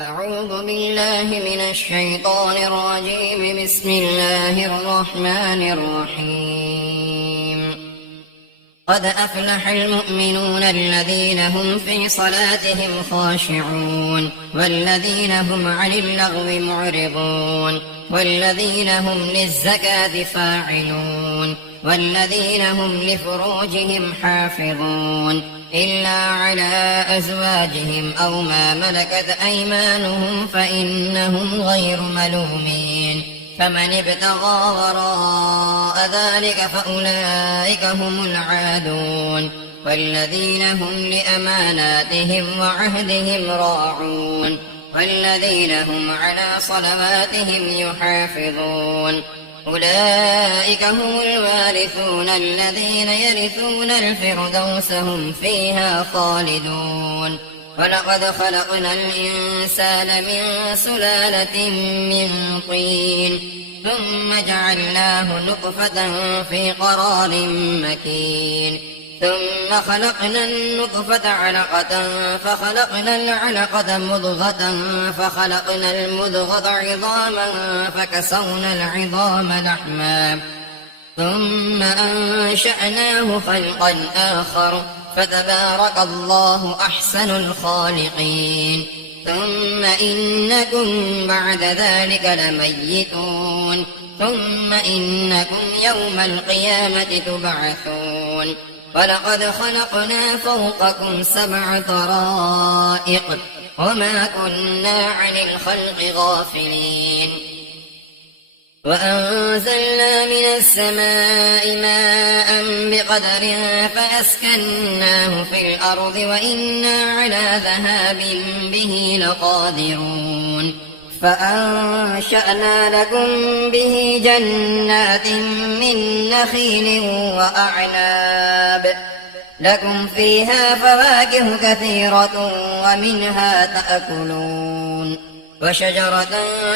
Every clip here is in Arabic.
أعوذ بالله من الشيطان الرجيم. بسم الله الرحمن الرحيم. قد أفلح المؤمنون الذين هم في صلاتهم خاشعون والذين هم عن اللغو معرضون والذين هم للزكاة فاعلون والذين هم لفروجهم حافظون إلا على أزواجهم أو ما ملكت أيمانهم فإنهم غير ملومين. فمن ابتغى وراء ذلك فأولئك هم العادون والذين هم لأماناتهم وعهدهم راعون والذين هم على صلواتهم يحافظون. أولئك هم الوارثون الذين يرثون الفردوس هم فيها خالدون. ولقد خلقنا الإنسان من سلالة من طين ثم جعلناه نطفة في قرار مكين ثم خلقنا النطفة علقة فخلقنا العلقة مضغة فخلقنا المضغة عظاما فكسونا العظام لحما ثم أنشأناه خلقا آخر فتبارك الله أحسن الخالقين. ثم إنكم بعد ذلك لميتون ثم إنكم يوم القيامة تبعثون. ولقد خلقنا فوقكم 7 طرائق وما كنا عن الخلق غافلين. وأنزلنا من السماء ماء بقدر فأسكناه في الأرض وإنا على ذهاب به لقادرون. فأنشأنا لكم به جنات من نخيل وأعناب لكم فيها فواكه كثيرة ومنها تأكلون. وشجرة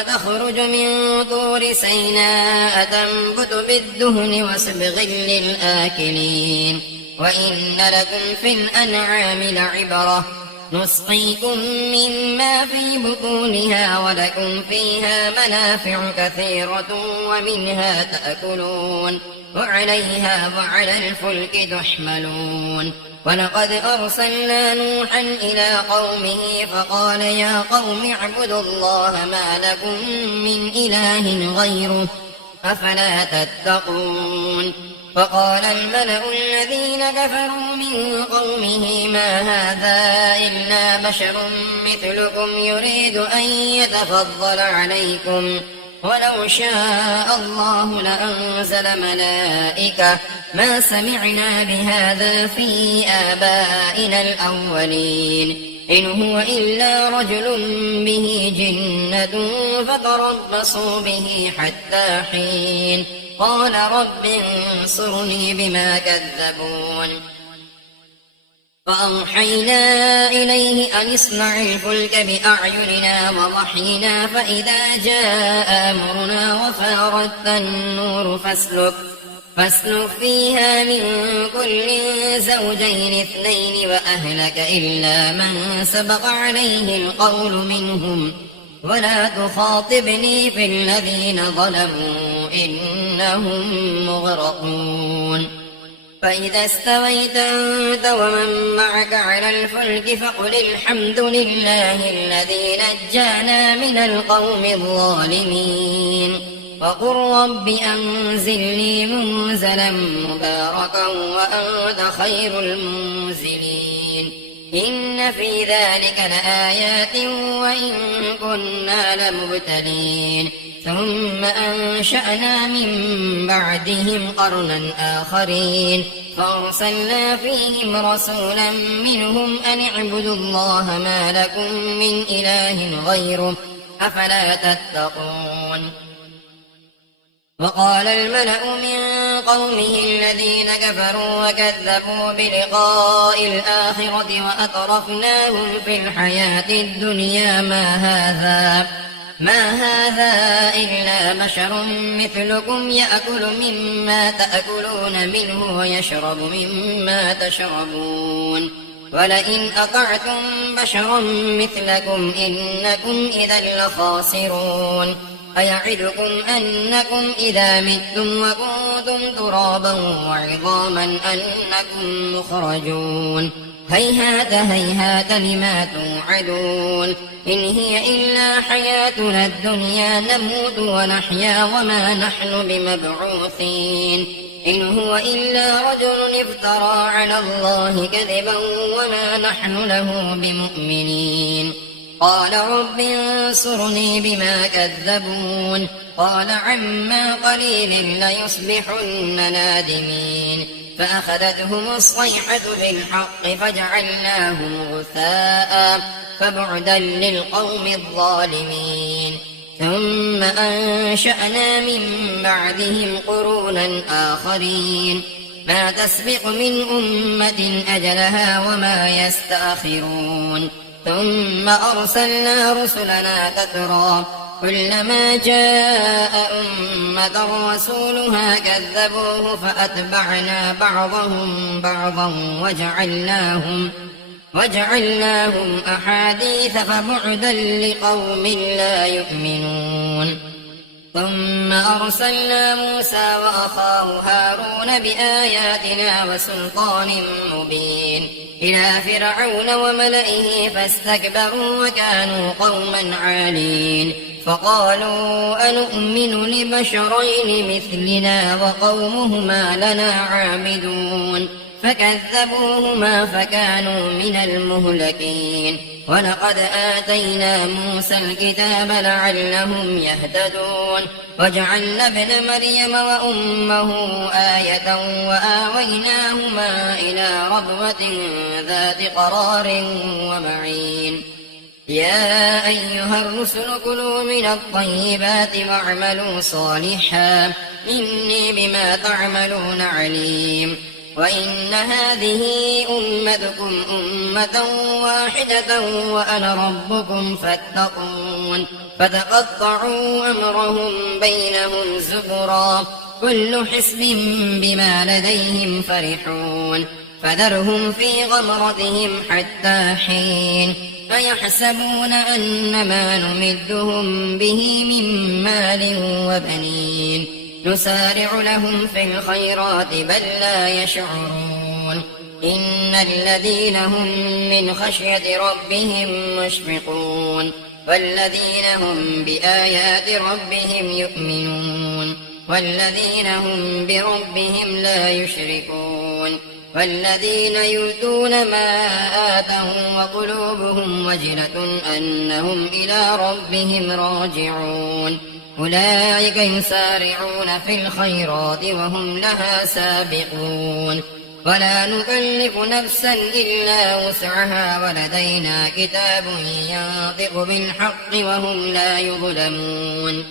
تخرج من طور سيناء تنبت بالدهن وصبغ للآكلين. وإن لكم في الأنعام لعبرة نسقيكم مما في بطونها ولكم فيها منافع كثيرة ومنها تأكلون وعليها وعلى الفلك تحملون. ولقد أرسلنا نوحا إلى قومه فقال يا قوم اعبدوا الله ما لكم من إله غيره أفلا تتقون. فقال الملأ الذين كفروا من قومه ما هذا إلا بشر مثلكم يريد أن يتفضل عليكم ولو شاء الله لأنزل ملائكة ما سمعنا بهذا في آبائنا الأولين إن هو إلا رجل به جنة فتربصوا به حتى حين. قال رب انصرني بما كذبون. فأوحينا إليه أن اصنع الفلك بأعيننا ووحينا فإذا جاء أمرنا وفارت النور فاسلك فيها من كل زوجين 2 وأهلك إلا من سبق عليه القول منهم ولا تخاطبني في الذين ظلموا إنهم مغرقون. فإذا استويت أنت ومن معك على الفلك فقل الحمد لله الذي نجانا من القوم الظالمين وقل رب أنزلني منزلا مباركا وأنت خير المنزلين. إن في ذلك لآيات وإن كنا لمبتلين. ثم أنشأنا من بعدهم قرنا آخرين فأرسلنا فيهم رسولا منهم أن اعبدوا الله ما لكم من إله غيره أفلا تتقون. وقال الملأ من قومه الذين كفروا وكذبوا بلقاء الآخرة وأترفناهم في الحياة الدنيا ما هذا إلا بشر مثلكم يأكل مما تأكلون منه ويشرب مما تشربون ولئن أطعتم بشرا مثلكم إنكم إذا لخاسرون أيعدكم أنكم إذا متم وكنتم ترابا وعظاما أنكم مخرجون هيهات هيهات لما توعدون إن هي إلا حياتنا الدنيا نموت ونحيا وما نحن بمبعوثين إن هو إلا رجل افترى على الله كذبا وما نحن له بمؤمنين قال رب انصرني بما كذبون قال عما قليل ليصبحن نادمين فأخذتهم الصيحة بالحق فجعلناهم غثاء فبعدا للقوم الظالمين ثم أنشأنا من بعدهم قرونا آخرين ما تسبق من أمة أجلها وما يستأخرون ثم أرسلنا رسلنا تترى كلما جاء أمة رسولها كذبوه فأتبعنا بعضهم بعضا وجعلناهم أحاديث فبعدا لقوم لا يؤمنون ثم أرسلنا موسى وأخاه هارون بآياتنا وسلطان مبين إلى فرعون وملئه فاستكبروا وكانوا قوما عالين فقالوا أنؤمن لبشرين مثلنا وقومهما لنا عابدون فكذبوهما فكانوا من المهلكين ولقد آتينا موسى الكتاب لعلهم يهتدون وجعلنا ابن مريم وأمه آية وآويناهما إلى ربوة ذات قرار ومعين يا أيها الرسل كلوا من الطيبات واعملوا صالحا إني بما تعملون عليم وإن هذه أمتكم أمة واحدة وأنا ربكم فاتقون فتقطعوا أمرهم بينهم زبرا كل حزب بما لديهم فرحون فذرهم في غمرتهم حتى حين أيحسبون أن ما نمدهم به من مال وبنين نسارع لهم في الخيرات بل لا يشعرون إن الذين هم من خشية ربهم مشفقون والذين هم بآيات ربهم يؤمنون والذين هم بربهم لا يشركون والذين يؤتون ما آتوا وقلوبهم وجلة أنهم إلى ربهم راجعون أولئك يسارعون في الخيرات وهم لها سابقون ولا نكلف نفسا إلا وسعها ولدينا كتاب ينطق بالحق وهم لا يظلمون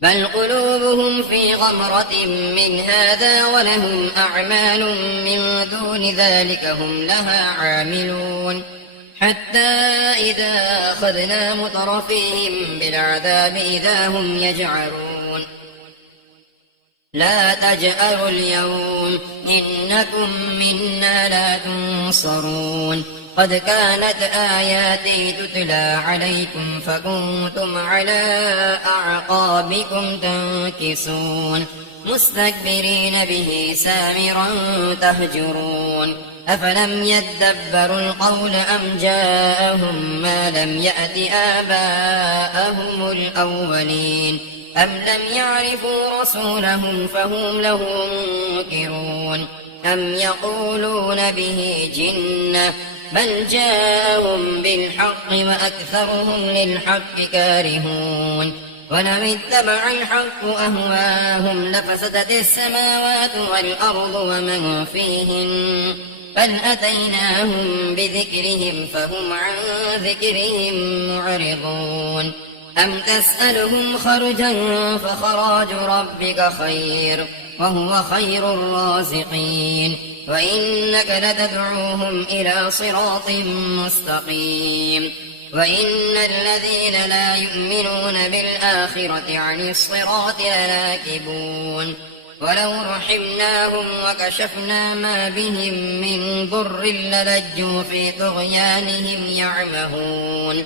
بل قلوبهم في غمرة من هذا ولهم أعمال من دون ذلك هم لها عاملون حتى إذا أخذنا مترفيهم بالعذاب إذا هم يجعرون لا تجأروا اليوم إنكم منا لا تنصرون قد كانت آياتي تتلى عليكم فكنتم على أعقابكم تنكصون مستكبرين به سامرا تهجرون أفلم يدبروا القول أم جاءهم ما لم يأت آباءهم الأولين أم لم يعرفوا رسولهم فهم له منكرون أم يقولون به جنة بل جاءهم بالحق وأكثرهم للحق كارهون ولو اتبع الحق أهواهم لفسدت السماوات والأرض ومن فيهن بل أتيناهم بذكرهم فهم عن ذكرهم معرضون أم تسألهم خرجا فخراج ربك خير وهو خير الرازقين وإنك لتدعوهم إلى صراط مستقيم وإن الذين لا يؤمنون بالآخرة عن الصراط لناكبون ولو رحمناهم وكشفنا ما بهم من ضر للجوا في طغيانهم يعمهون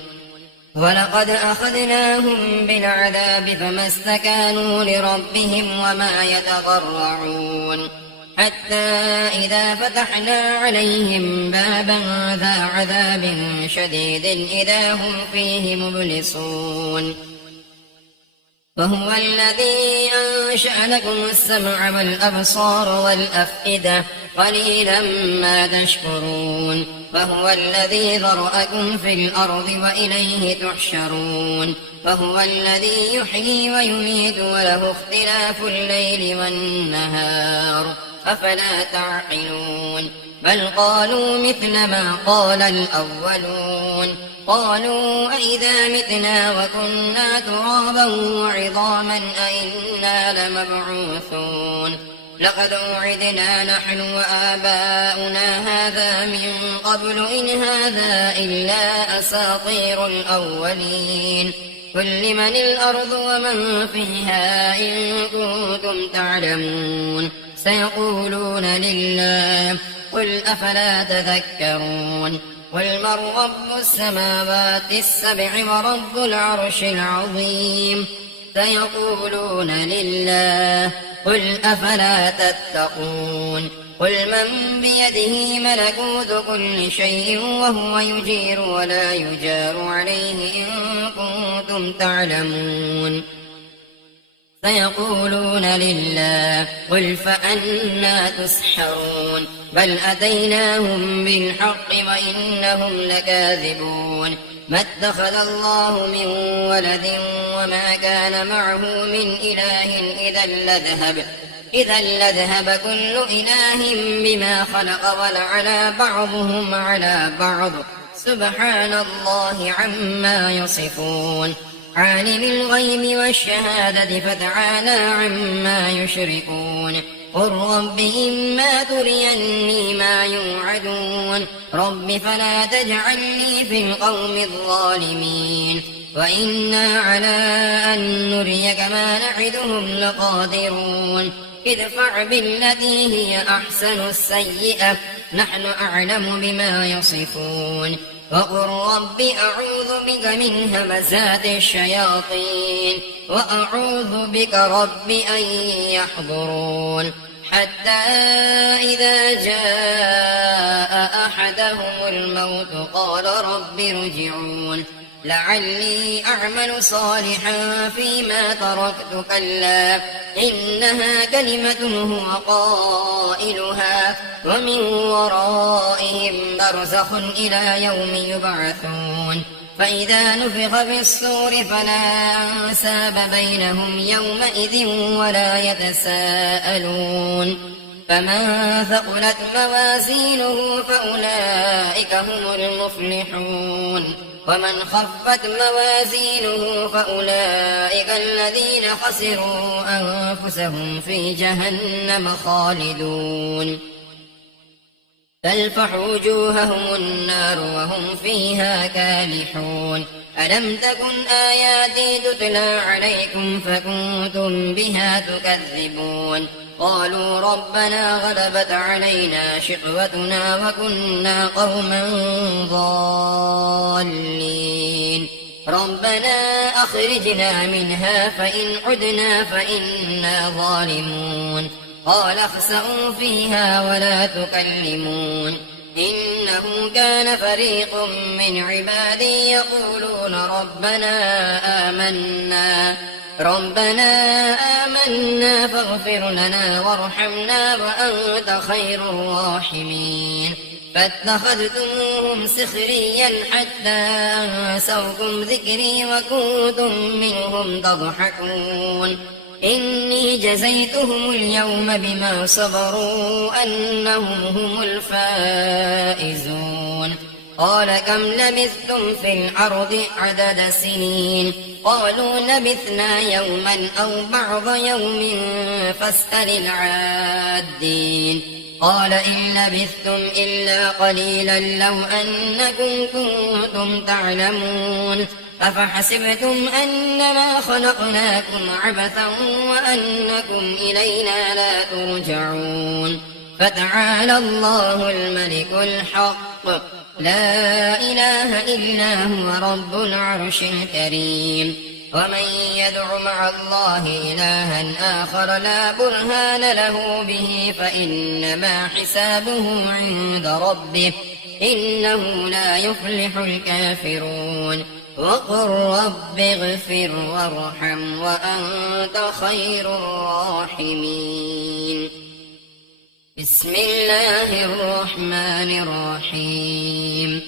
ولقد أخذناهم بالعذاب فما استكانوا لربهم وما يتضرعون حتى إذا فتحنا عليهم بابا ذا عذاب شديد إذا هم فيه مبلسون وهو الذي أنشأ لكم السمع والأبصار والأفئدة قليلا ما تشكرون وهو الذي ذرأكم في الأرض وإليه تحشرون وهو الذي يحيي ويميت وله اختلاف الليل والنهار أفلا تعقلون بل قالوا مثل ما قال الأولون قالوا أئذا متنا وكنا ترابا وعظاما أئنا لمبعوثون لقد وعدنا نحن وآباؤنا هذا من قبل إن هذا إلا أساطير الأولين قل لمن الأرض ومن فيها إن كنتم تعلمون سيقولون لله قل أفلا تذكرون قل من رب السماوات السبع ورب العرش العظيم سيقولون لله قل أفلا تتقون قل من بيده ملكوت كل شيء وهو يجير ولا يجار عليه إن كنتم تعلمون سيقولون لله قل فأنى تسحرون بل أتيناهم بالحق وإنهم لكاذبون ما اتخذ الله من ولد وما كان معه من إله إذا لذهب كل إله بما خلق ولعلى بعضهم على بعض سبحان الله عما يصفون عالم الغيب والشهادة فتعالى عما يشركون قل رب إما تريني ما يوعدون رب فلا تجعلني في القوم الظالمين وإنا على أن نريك ما نعدهم لقادرون ادفع بالتي هي أحسن السيئة نحن أعلم بما يصفون وقل رب أعوذ بك من همزات الشياطين وأعوذ بك رب أن يحضرون حتى إذا جاء أحدهم الموت قال رب ارجعون لعلي أعمل صالحا فيما تركت كلا إنها كلمة هو قائلها ومن ورائهم برزخ إلى يوم يبعثون فإذا نفخ في الصور فلا أنساب بينهم يومئذ ولا يتساءلون فمن ثقلت موازينه فأولئك هم المفلحون ومن خفت موازينه فأولئك الذين خسروا أنفسهم في جهنم خالدون تلفح وجوههم النار وهم فيها كالحون ألم تكن آياتي تتلى عليكم فكنتم بها تكذبون قالوا ربنا غلبت علينا شقوتنا وكنا قوما ضالين ربنا أخرجنا منها فإن عدنا فإنا ظالمون قال اخسئوا فيها ولا تكلمون إنه كان فريق من عبادي يقولون ربنا آمنا فاغفر لنا وارحمنا وأنت خير الراحمين فاتخذتموهم سخريا حتى أنسوكم ذكري وكنتم منهم تضحكون إني جزيتهم اليوم بما صبروا أنهم هم الفائزون قال كم لبثتم في الأرض عدد سنين قالوا لبثنا يوما أو بعض يوم فاسأل العادين قال إن لبثتم إلا قليلا لو أنكم كنتم تعلمون أفحسبتم أنما خلقناكم عبثا وأنكم إلينا لا ترجعون فتعالى الله الملك الحق لا إله إلا هو رب العرش الكريم ومن يدع مع الله إلها آخر لا برهان له به فإنما حسابه عند ربه إنه لا يفلح الكافرون وقل رب اغفر وارحم وأنت خير الراحمين بسم الله الرحمن الرحيم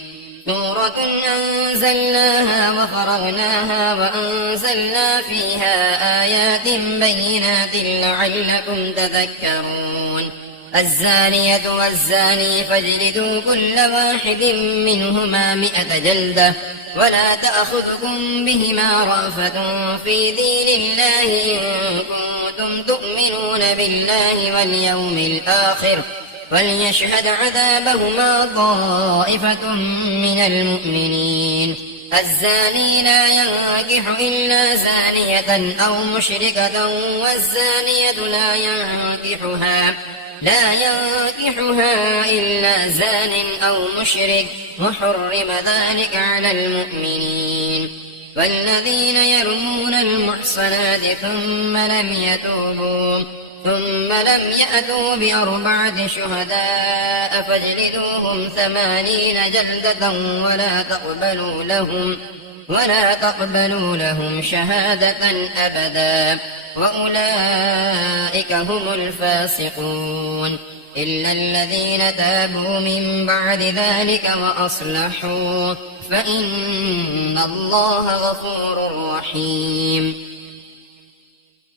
سورة أنزلناها وفرغناها وأنزلنا فيها آيات بينات لعلكم تذكرون الزانية والزاني فاجلدوا كل واحد منهما 100 جلدة ولا تأخذكم بهما رأفة في دين الله إن كنتم تؤمنون بالله واليوم الآخر وليشهد عذابهما طائفة من المؤمنين الزاني لا ينكح إلا زانية أو مشركة والزانية لا ينكحها إلا زان أو مشرك وحرم ذلك على المؤمنين والذين يرمون المحصنات ثم لم يأتوا ب4 شهداء فاجلدوهم 80 جلدة ولا تقبلوا لهم شهادة أبدا وأولئك هم الفاسقون إلا الذين تابوا من بعد ذلك وأصلحوا فإن الله غفور رحيم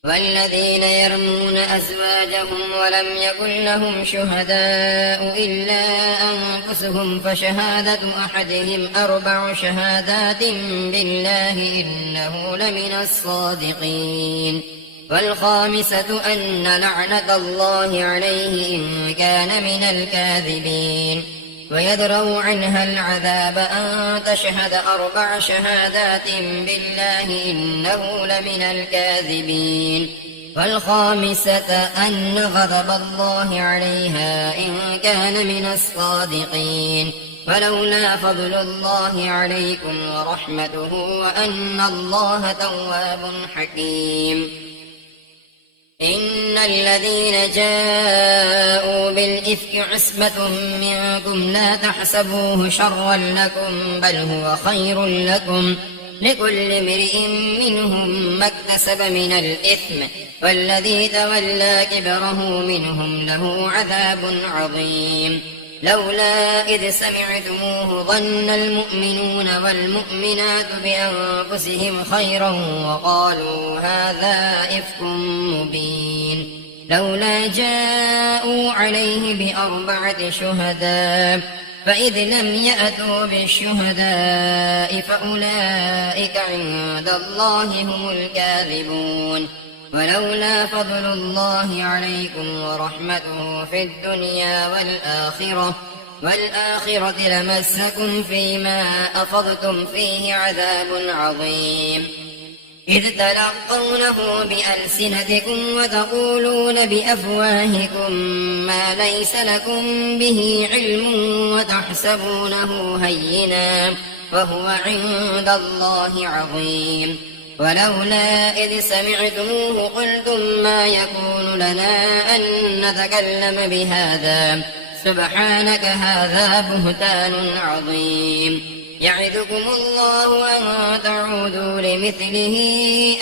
والذين يرمون أزواجهم ولم يكن لهم شهداء إلا أنفسهم فشهادة أحدهم 4 شهادات بالله إنه لمن الصادقين والخامسة أن لعنة الله عليه إن كان من الكاذبين ويدرأ عنها العذاب أن تشهد 4 شهادات بالله إنه لمن الكاذبين والخامسة أن غضب الله عليها إن كان من الصادقين ولولا فضل الله عليكم ورحمته وأن الله تواب حكيم إن الذين جاءوا بالإفك عصبة منكم لا تحسبوه شرا لكم بل هو خير لكم لكل امرئ منهم ما اكتسب من الإثم والذي تولى كبره منهم له عذاب عظيم لولا إذ سمعتموه ظن المؤمنون والمؤمنات بأنفسهم خيرا وقالوا هذا إفك مبين لولا جاءوا عليه ب4 شهداء فإذ لم يأتوا بالشهداء فأولئك عند الله هم الكاذبون ولولا فضل الله عليكم ورحمته في الدنيا والآخرة لمسكم فيما أخذتم فيه عذاب عظيم إذ تلقونه بألسنتكم وتقولون بأفواهكم ما ليس لكم به علم وتحسبونه هينا وهو عند الله عظيم ولولا إذ سمعتموه قلتم ما يكون لنا أن نتكلم بهذا سبحانك هذا بهتان عظيم يعدكم الله أن تعودوا لمثله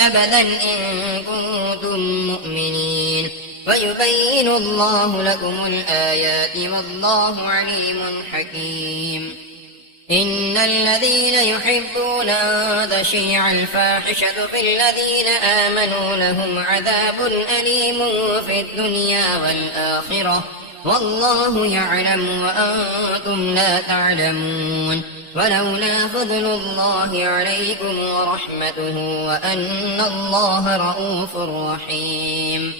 أبدا إن كنتم مؤمنين ويبين الله لكم الآيات والله عليم حكيم إن الذين يحبون أن تشيع الفاحشة في الذين آمنوا لهم عذاب أليم في الدنيا والآخرة والله يعلم وأنتم لا تعلمون ولولا فضل الله عليكم ورحمته وأن الله رءوف رحيم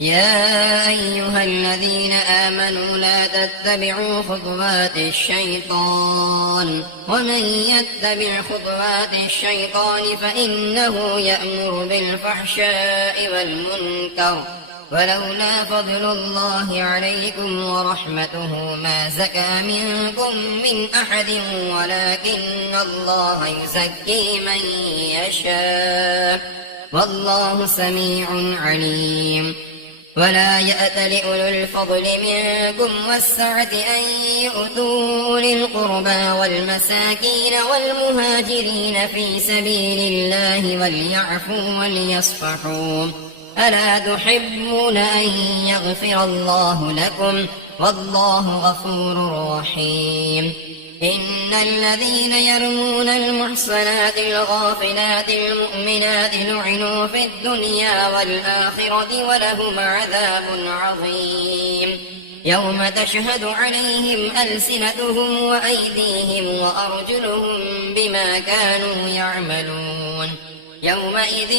يا أيها الذين آمنوا لا تتبعوا خطوات الشيطان ومن يتبع خطوات الشيطان فإنه يأمر بالفحشاء والمنكر ولولا فضل الله عليكم ورحمته ما زكى منكم من أحد ولكن الله يزكي من يشاء والله سميع عليم ولا يأت لأولو الفضل منكم والسعة أن يؤتوا أولي القربى والمساكين والمهاجرين في سبيل الله وليعفوا وليصفحوا ألا تحبون أن يغفر الله لكم والله غفور رحيم إن الذين يرمون المحصنات الغافلات المؤمنات لعنوا في الدنيا والآخرة ولهم عذاب عظيم يوم تشهد عليهم ألسنتهم وأيديهم وأرجلهم بما كانوا يعملون يومئذ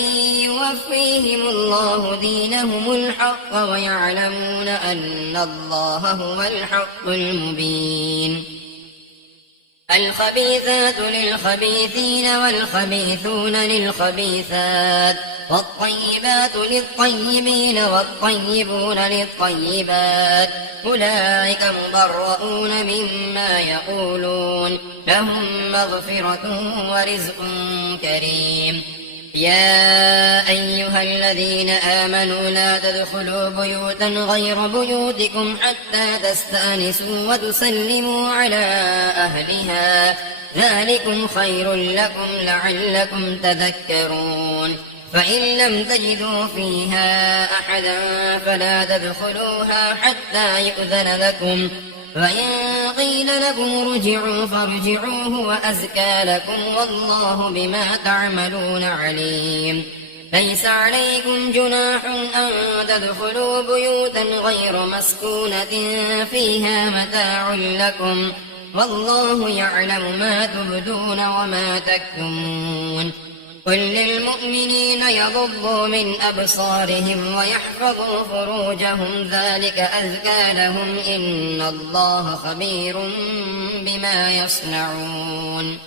يوفيهم الله دينهم الحق ويعلمون أن الله هو الحق المبين الخبيثات للخبيثين والخبيثون للخبيثات والطيبات للطيبين والطيبون للطيبات أولئك مبرؤون مما يقولون لهم مغفرة ورزق كريم يا أيها الذين آمنوا لا تدخلوا بيوتا غير بيوتكم حتى تستأنسوا وتسلموا على أهلها ذلكم خير لكم لعلكم تذكرون فإن لم تجدوا فيها أحدا فلا تدخلوها حتى يؤذن لكم وإن قيل لكم ارجعوا فارجعوا هو أزكى لكم والله بما تعملون عليم ليس عليكم جناح أن تدخلوا بيوتا غير مسكونة فيها متاع لكم والله يعلم ما تبدون وما تكتمون قل للمؤمنين يغضوا من أبصارهم ويحفظوا فروجهم ذلك أزكى لهم إن الله خبير بما يصنعون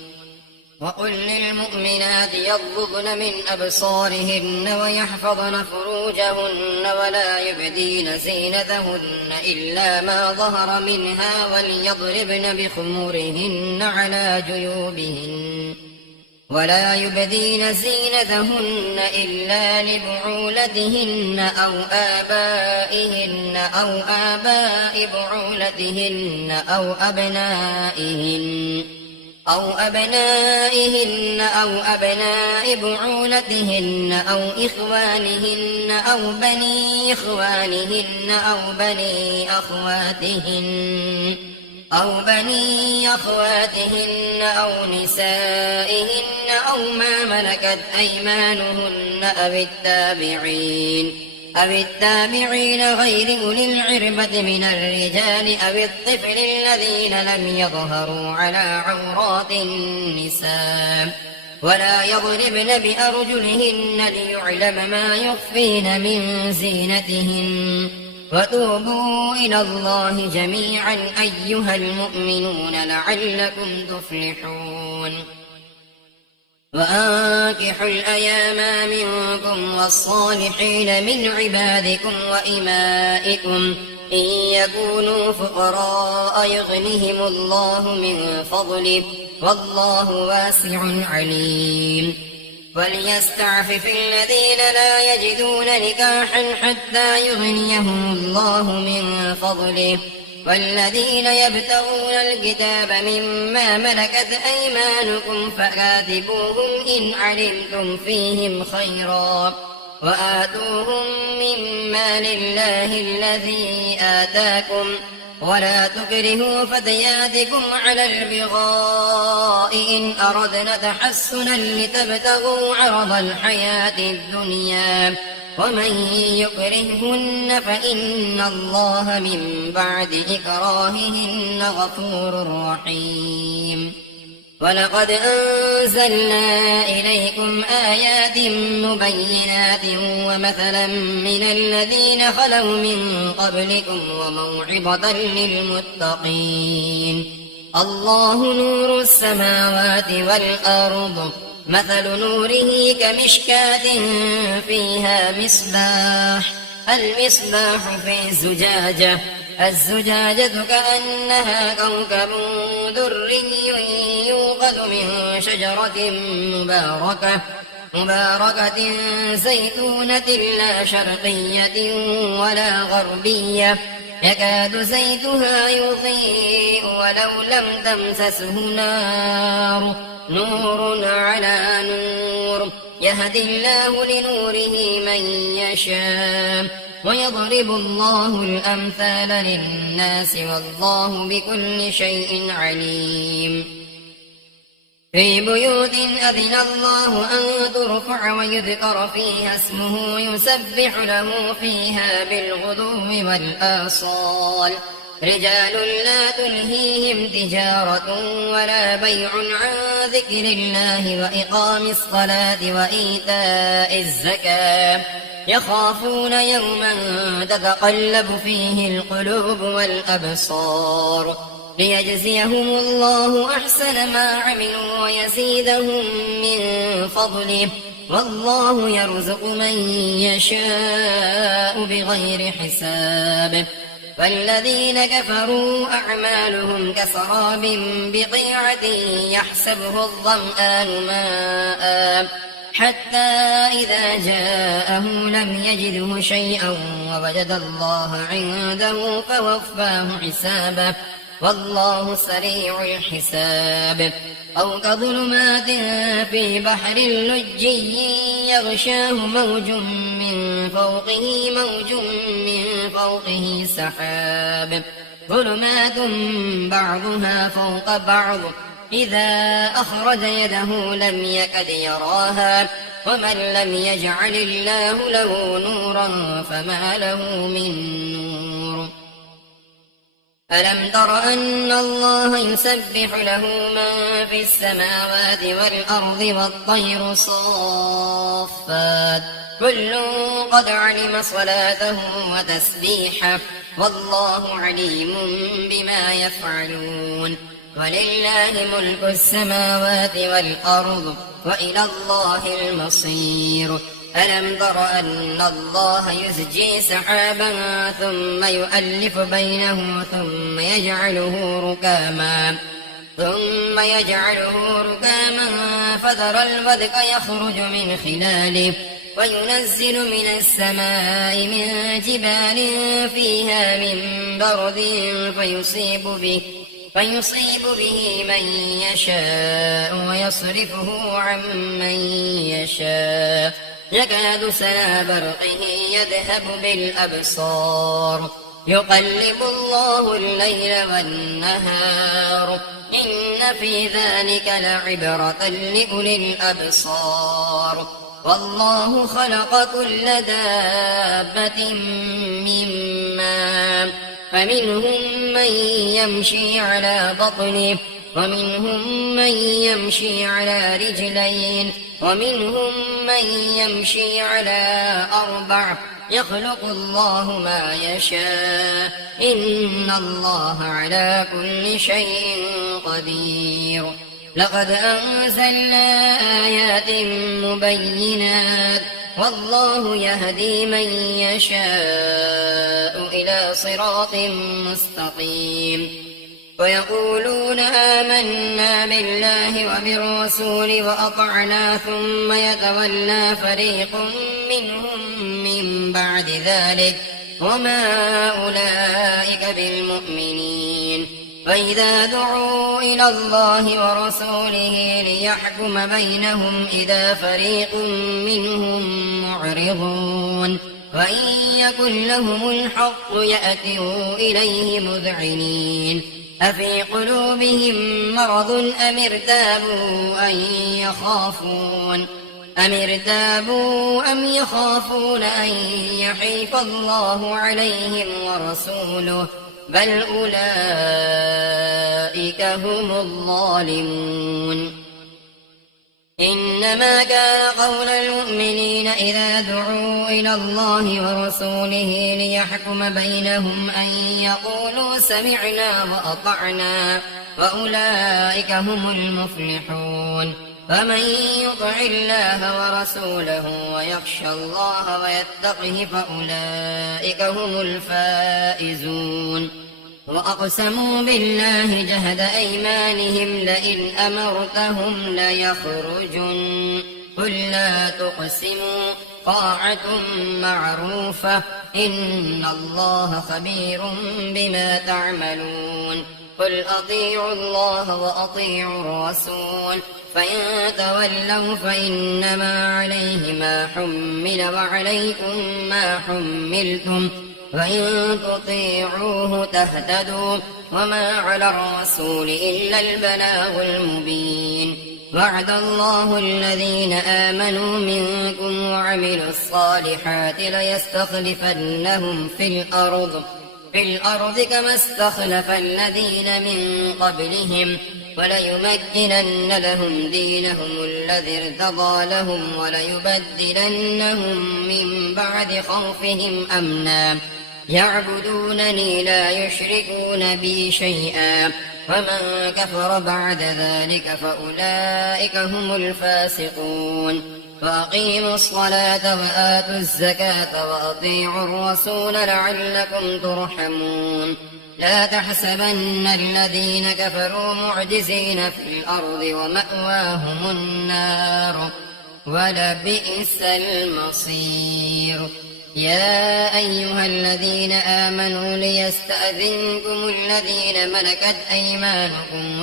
وقل للمؤمنات يغضضن من أبصارهن ويحفظن فروجهن ولا يبدين زينتهن إلا ما ظهر منها وليضربن بخمرهن على جيوبهن ولا يبدين زينتهن إلا لبعولتهن أو آبائهن أو آباء بعولتهن أو أبنائهن أو أبناء بعولتهن أو إخوانهن أو بني إخوانهن أو بني أخواتهن أو نسائهن أو ما ملكت أيمانهن أو التابعين غير أولي العربة من الرجال أو الطفل الذين لم يظهروا على عورات النساء ولا يضربن بأرجلهن ليعلم ما يخفين من زينتهن وتوبوا إلى الله جميعا أيها المؤمنون لعلكم تفلحون وأنكحوا الأيام منكم والصالحين من عبادكم وإمائكم إن يكونوا فقراء يغنهم الله من فضله والله واسع عليم وليستعفف الذين لا يجدون نكاحا حتى يغنيهم الله من فضله والذين يبتغون الكتاب مما ملكت أيمانكم فكاتبوهم إن علمتم فيهم خيرا وآتوهم مما لله الذي آتاكم ولا تكرهوا فتياتكم على البغاء إن أردنا تحسنا لتبتغوا عرض الحياة الدنيا ومن يكرههن فإن الله من بعد إكراههن غفور رحيم. ولقد أنزلنا إليكم آيات مبينات ومثلا من الذين خلوا من قبلكم وموعظة للمتقين. الله نور السماوات والأرض، مثل نوره كمشكاة فيها مصباح، المصباح في زجاجة، الزجاجة كأنها كوكب دري يوقد من شجرة مباركة زيتونة لا شرقية ولا غربية، يكاد زيتها يضيء ولو لم تمسسه نار، نور على نور، يهدي الله لنوره من يشاء ويضرب الله الأمثال للناس والله بكل شيء عليم. في بيوت أذن الله أن ترفع ويذكر فيها اسمه يسبح له فيها بالغدو والآصال، رجال لا تلهيهم تجارة ولا بيع عن ذكر الله وإقام الصلاة وإيتاء الزكاة، يخافون يوما تتقلب فيه القلوب والأبصار، ليجزيهم الله أحسن ما عملوا ويزيدهم من فضله، والله يرزق من يشاء بغير حساب. والذين كفروا أعمالهم كسراب بقيعة يحسبه الظمآن ماء حتى إذا جاءه لم يجده شيئا ووجد الله عنده فوفاه حسابه، والله سريع الحساب. أو كظلمات في بحر لجي يغشاه موج من فوقه سحاب، ظلمات بعضها فوق بعض إذا أخرج يده لم يكد يراها، ومن لم يجعل الله له نورا فما له من نور. ألم تر أن الله يسبح له من في السماوات والأرض والطير صافات، كل قد علم صلاته وتسبيحه، والله عليم بما يفعلون. ولله ملك السماوات والأرض وإلى الله المصير. ألم تر أن الله يزجي سحابا ثم يؤلف بينه ثم يجعله ركاما فترى الودق يخرج من خلاله، وينزل من السماء من جبال فيها من برد فيصيب به من يشاء ويصرفه عن من يشاء، يكاد سنا برقه يذهب بالأبصار، يقلب الله الليل والنهار، إن في ذلك لعبرة لأولي الأبصار. والله خلق كل دابة من ماء، فمنهم من يمشي على بطنه ومنهم من يمشي على رجلين ومنهم من يمشي على أربع، يخلق الله ما يشاء، إن الله على كل شيء قدير. لقد أنزلنا آيات مبينات، والله يهدي من يشاء إلى صراط مستقيم. ويقولون آمنا بالله وبالرسول وأطعنا ثم يتولى فريق منهم من بعد ذلك وما أولئك بالمؤمنين. فإذا دعوا إلى الله ورسوله ليحكم بينهم إذا فريق منهم معرضون، وإن يكن لهم الحق يأتوا إليه مذعنين. أفي قلوبهم مرض أم ارتابوا أن يخافون أم ارتابوا أم يخافون أن يحيف الله عليهم ورسوله بل أولئك هم الظالمون إنما كان قول المؤمنين إذا دعوا إلى الله ورسوله ليحكم بينهم أن يقولوا سمعنا وأطعنا وأولئك هم المفلحون فمن يطع الله ورسوله ويخشى الله ويتقه فأولئك هم الفائزون وأقسموا بالله جهد أيمانهم لئن أمرتهم ليخرجن قل لا تقسموا طاعة معروفة إن الله خبير بما تعملون قل أطيعوا الله وأطيعوا الرسول فإن تولوا فإنما عليه ما حمل وعليكم ما حملتم وإن تطيعوه تهتدوا وما على الرسول إلا البلاغ المبين وعد الله الذين آمنوا منكم وعملوا الصالحات ليستخلفنهم في الأرض كما استخلف الذين من قبلهم وليمكنن لهم دينهم الذي ارتضى لهم وليبدلنهم من بعد خوفهم أمنا يعبدونني لا يشركون بي شيئا ومن كفر بعد ذلك فأولئك هم الفاسقون وأقيموا الصلاة وآتوا الزكاة وأطيعوا الرسول لعلكم ترحمون لا تحسبن الذين كفروا معجزين في الأرض ومأواهم النار ولبئس المصير يا أيها الذين آمنوا ليستأذنكم الذين ملكت أيمانكم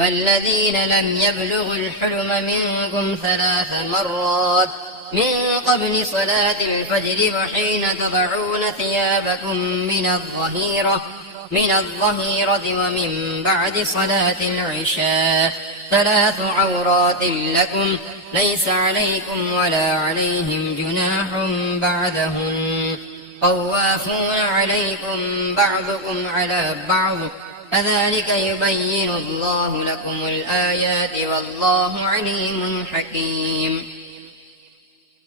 والذين لم يبلغوا الحلم منكم 3 مرات من قبل صلاة الفجر وحين تضعون ثيابكم من الظهيرة ومن بعد صلاة العشاء 3 عورات لكم ليس عليكم ولا عليهم جناح بعدهن طوافون عليكم بعضكم على بعض كذلك يبين الله لكم الآيات والله عليم حكيم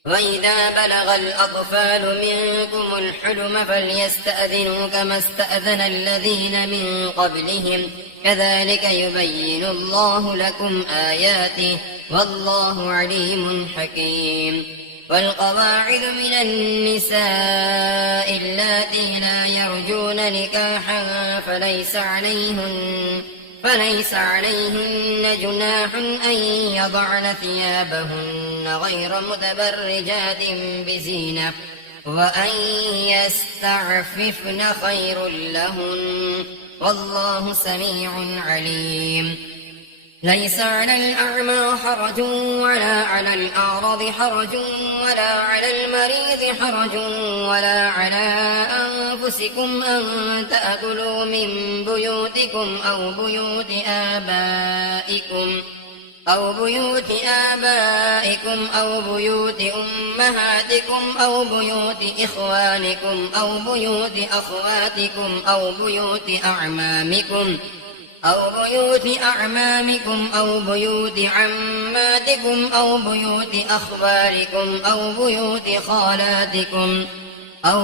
وإذا بلغ الأطفال منكم الحلم فليستأذنوا كما استأذن الذين من قبلهم كذلك يبين الله لكم آياته والله عليم حكيم والقواعد من النساء اللاتي لا يرجون نكاحا فليس عليهن جناح أن يضعن ثيابهن غير متبرجات بزينة وأن يستعففن خير لهن والله سميع عليم ليس على الأعمى حرج ولا على الأعرض حرج ولا على المريض حرج ولا على أنفسكم أن تأكلوا من بيوتكم أو بيوت آبائكم أو بيوت أمهاتكم أو بيوت إخوانكم أو بيوت أخواتكم أو بيوت أعمامكم أو بيوت عماتكم أو بيوت أخباركم أو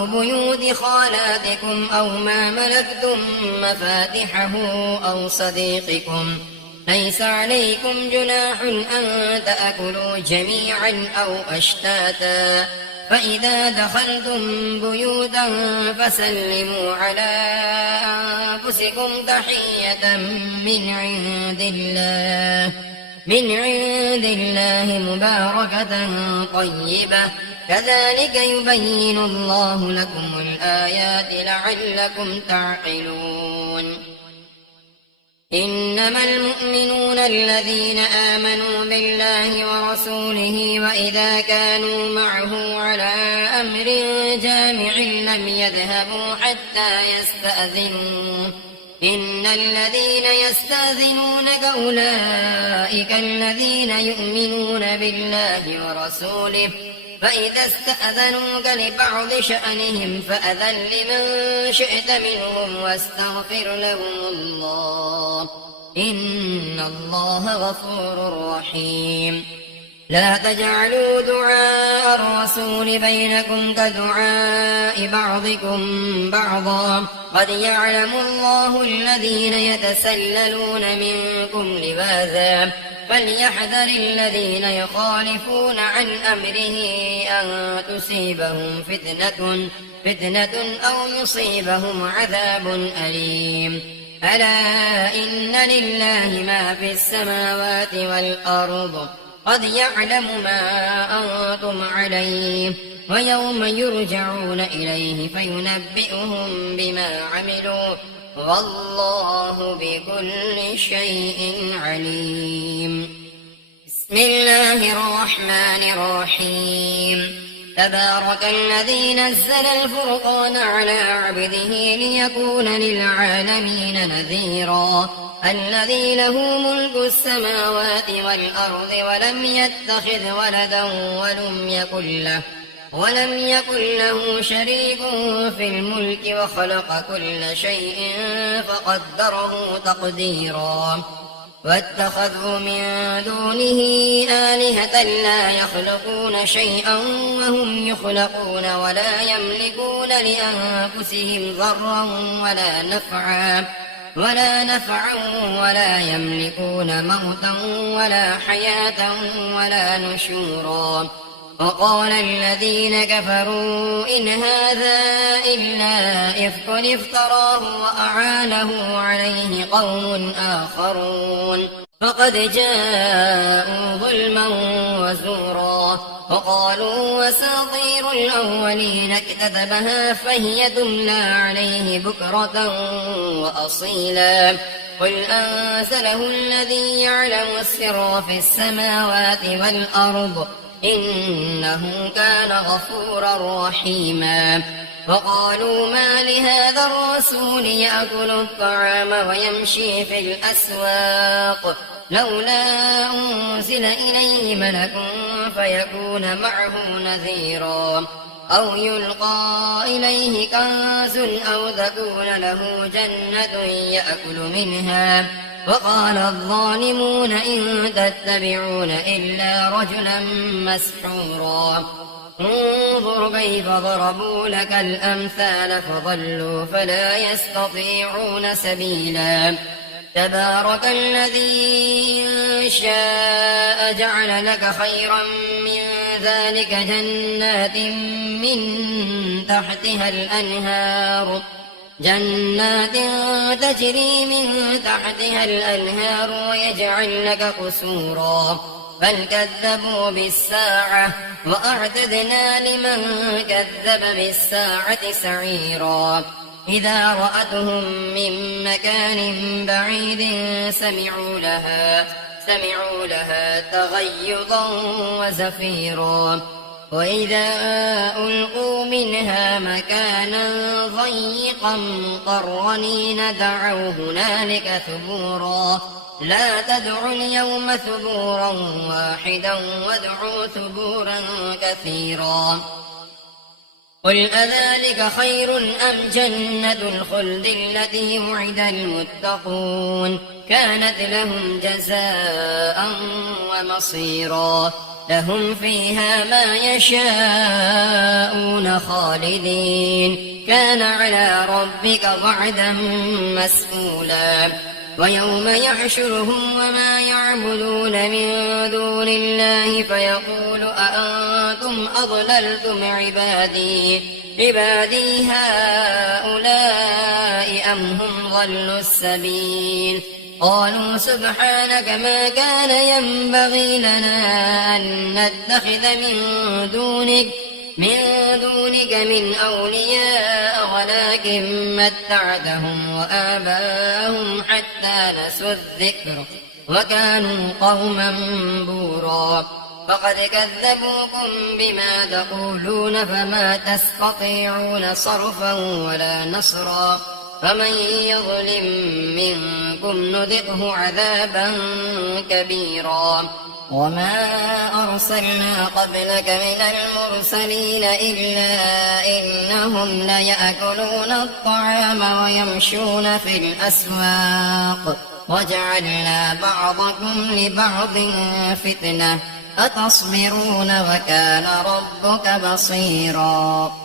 بيوت خالاتكم أو ما ملكتم مفاتحه أو صديقكم ليس عليكم جناح أن تأكلوا جميعا أو أشتاتا فإذا دخلتم بيوتا فسلموا على أنفسكم تحية من عند الله مباركة طيبة كذلك يبين الله لكم الآيات لعلكم تعقلون إنما المؤمنون الذين آمنوا بالله ورسوله وإذا كانوا معه على أمر جامع لم يذهبوا حتى إن الذين يستأذنونك أولئك الذين يؤمنون بالله ورسوله فإذا استأذنوك لبعض شأنهم فأذن لمن شئت منهم واستغفر لهم الله إن الله غفور رحيم لا تجعلوا دعاء الرسول بينكم كدعاء بعضكم بعضا قد يعلم الله الذين يتسللون منكم لواذا فليحذر الذين يخالفون عن أمره أن تصيبهم فتنة أو يصيبهم عذاب أليم ألا إن لله ما في السماوات والأرض قد يعلم ما أنتم عليه ويوم يرجعون إليه فينبئهم بما عملوا والله بكل شيء عليم بسم الله الرحمن الرحيم تبارك الذي نزل الفرقان على عبده ليكون للعالمين نذيرا الذي له ملك السماوات والأرض ولم يتخذ ولدا ولم يكن له شريك في الملك وخلق كل شيء فقدره تقديرا واتخذوا من دونه آلهة لا يخلقون شيئا وهم يخلقون ولا يملكون لأنفسهم ضرا ولا نفعا ولا يملكون موتا ولا حياة ولا نشورا وقال الذين كفروا إن هذا إلا إفك افتراه وأعانه عليه قوم آخرون فقد جاءوا ظلما وزورا وقالوا أساطير الأولين اكتتبها فهي تملى عليه بكرة وأصيلا قل أنزله الذي يعلم السر في السماوات والأرض إنه كان غفورا رحيما وقالوا ما لهذا الرسول يأكل الطعام ويمشي في الأسواق لولا أنزل إليه ملك فيكون معه نذيرا أو يلقى إليه كنز أو تكون له جنة يأكل منها وقال الظالمون إن تتبعون إلا رجلا مسحورا انظر كيف ضربوا لك الأمثال فضلوا فلا يستطيعون سبيلا تبارك الذي إن شاء جعل لك خيرا من ذلك جنات تجري من تحتها الأنهار ويجعل لك قصورا بل كذبوا بالساعة وأعتدنا لمن كذب بالساعة سعيرا إذا رأتهم من مكان بعيد سمعوا لها تغيظا وزفيرا وإذا ألقوا منها مكانا ضيقا مقرنين دعوا هنالك ثبورا لا تدعوا اليوم ثبورا واحدا وادعوا ثبورا كثيرا قل أذلك خير أم جنة الخلد التي وعد المتقون كانت لهم جزاء ومصيرا لهم فيها ما يشاءون خالدين كان على ربك وعدا مسئولا ويوم يحشرهم وما يعبدون من دون الله فيقول أأنتم أضللتم عبادي هؤلاء أم هم ضلوا السبيل قالوا سبحانك ما كان ينبغي لنا أن نتخذ من دونك من أولياء ولكن متعتهم وآباءهم حتى نسوا الذكر وكانوا قوما بورا فقد كذبوكم بما تقولون فما تستطيعون صرفا ولا نصرا فمن يظلم منكم نذقه عذابا كبيرا وما أرسلنا قبلك من المرسلين إلا إنهم ليأكلون الطعام ويمشون في الأسواق وجعلنا بعضكم لبعض فتنة أتصبرون وكان ربك بصيرا